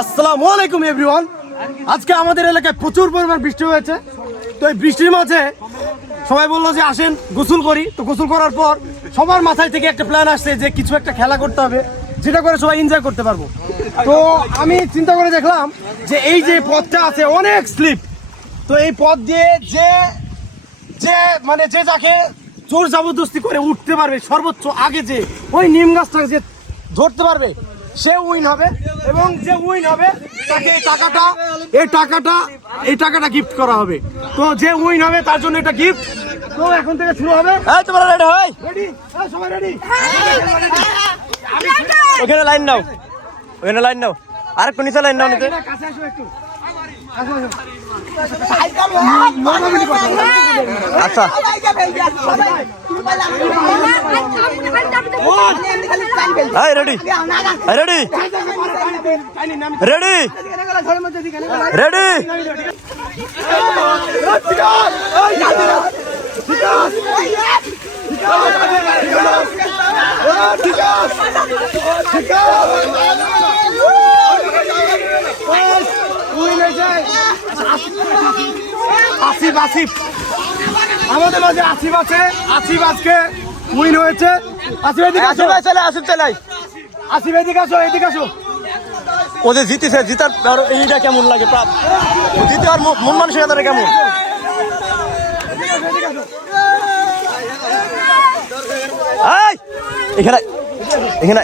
আসসালামু আলাইকুম এভরিওয়ান। আজকে আমাদের এলাকায় প্রচুর পরিমাণ বৃষ্টি হয়েছে। তো এই বৃষ্টির মাঝে সবাই বললো যে আসেন গোসল করি। তো গোসল করার পর সবার মাথায় থেকে একটা প্ল্যান আসছে যে কিছু একটা খেলা করতে হবে, যেটা করে সবাই এনজয় করতে পারবো। তো আমি চিন্তা করে দেখলাম যে এই যে পথটা আছে অনেক স্লিপ, তো এই পথ দিয়ে যে যাকে জোর জবরদস্তি করে উঠতে পারবে সর্বোচ্চ আগে, যে ওই নিম গাছটাকে যে ধরতে পারবে সে উইন হবে, এবং যে উইন হবে তাকে এই টাকাটা গিফট করা হবে। তো যে উইন হবে তার জন্য এটা গিফট। তো এখন থেকে শুরু হবে। তোমরা রেডি হয়? রেডি? সবাই রেডি? ওখানে লাইন নাও, ওখানে লাইন নাও, আর একটু নিচে লাইন নাও, নিচে কাছে আসো একটু। আচ্ছা রেডি রেডি রেডি রেডি আমাদের মাঝে আসিফ আছে। আসিফ আজকে উইন হয়েছে। আসিফ এদিকে আসো, আসিফ এদিকে আসো, এদিকে আসো। ও যে জিতেছে, জিতার এইটা কেমন লাগে? জিতে আর মন মানসিকতা কেমন? এখানে এখানে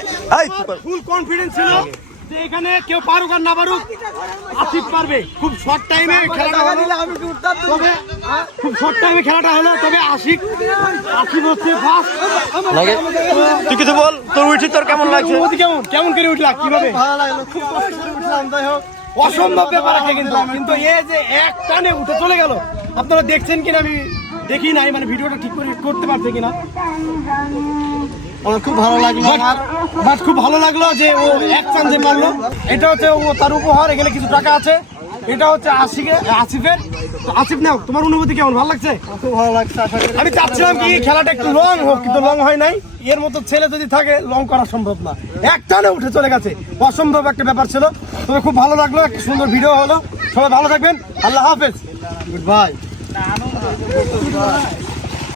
ফুল কনফিডেন্স ছিল যে এখানে কেউ পারুক আর না পারুক আসিফ পারবে। খুব শর্ট টাইমে খেলাটা হলো, তবে আসিফ হচ্ছে ফার্স্ট। তুই কিছু বল, তোর উঠি তোর কেমন লাগছে? কেমন করে উঠলা? কিভাবে? ভালো লাগলো, খুব কষ্ট করে উঠলাম। যাই হোক, অসম্ভব ব্যাপার আছে কিন্তু এ যে এক টানে উঠে চলে গেল। আপনারা দেখছেন কিনা আমি দেখি নাই, মানে ভিডিওটা ঠিক করে করতে পারছে কিনা। আমার খুব ভালো লাগলো। বাট খুব ভালো লাগলো যে ও এক চান্সে মারলো। এটা হচ্ছে ও তার উপহার। এখানে কিছু টাকা আছে। এটা হচ্ছে আসিফের। তো আসিফ নাও, তোমার অনুভূতি কেমন? ভালো লাগছে? খুব ভালো লাগছে। আশা করি আমি চাচ্ছিলাম কি খেলাটা একটু লং হোক, কিন্তু লং হয় নাই। এর মতো ছেলে যদি থাকে লং করা সম্ভব না। এক টানে উঠে চলে গেছে, অসম্ভব একটা ব্যাপার ছিল। তবে খুব ভালো লাগলো, একটা সুন্দর ভিডিও হলো। সবাই ভালো থাকবেন, আল্লাহ হাফেজ, গুড বাই।